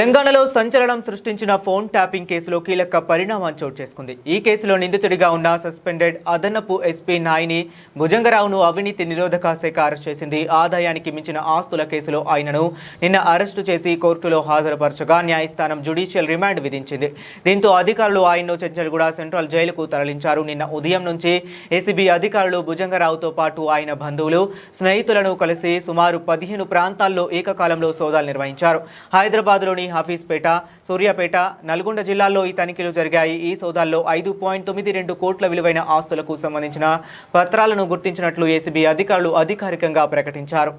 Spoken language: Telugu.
తెలంగాణలో సంచలనం సృష్టించిన ఫోన్ ట్యాపింగ్ కేసులో కీలక పరిణామం చోటు చేసుకుంది. ఈ కేసులో నిందితుడిగా ఉన్న సస్పెండెడ్ అదనపు ఎస్పీ నాయిని భుజంగరావును అవినీతి నిరోధక శాఖ అరెస్ట్ చేసింది. ఆదాయానికి మించిన ఆస్తుల కేసులో ఆయనను నిన్న అరెస్టు చేసి కోర్టులో హాజరుపరచగా న్యాయస్థానం జ్యుడిషియల్ రిమాండ్ విధించింది. దీంతో అధికారులు ఆయన్ను చెంచల్గూడ సెంట్రల్ జైలుకు తరలించారు. నిన్న ఉదయం నుంచి ఏసీబీ అధికారులు భుజంగరావుతో పాటు ఆయన బంధువులు, స్నేహితులను కలిసి సుమారు 15 ప్రాంతాల్లో ఏకకాలంలో సోదాలు నిర్వహించారు. హైదరాబాద్లోని హఫీజ్పేట, సూర్యాపేట, నల్గొండ జిల్లాల్లో ఈ తనిఖీలు జరిగాయి. ఈ సోదాల్లో 5.92 కోట్ల విలువైన ఆస్తులకు సంబంధించిన పత్రాలను గుర్తించినట్లు ఏసీబీ అధికారులు అధికారికంగా ప్రకటించారు.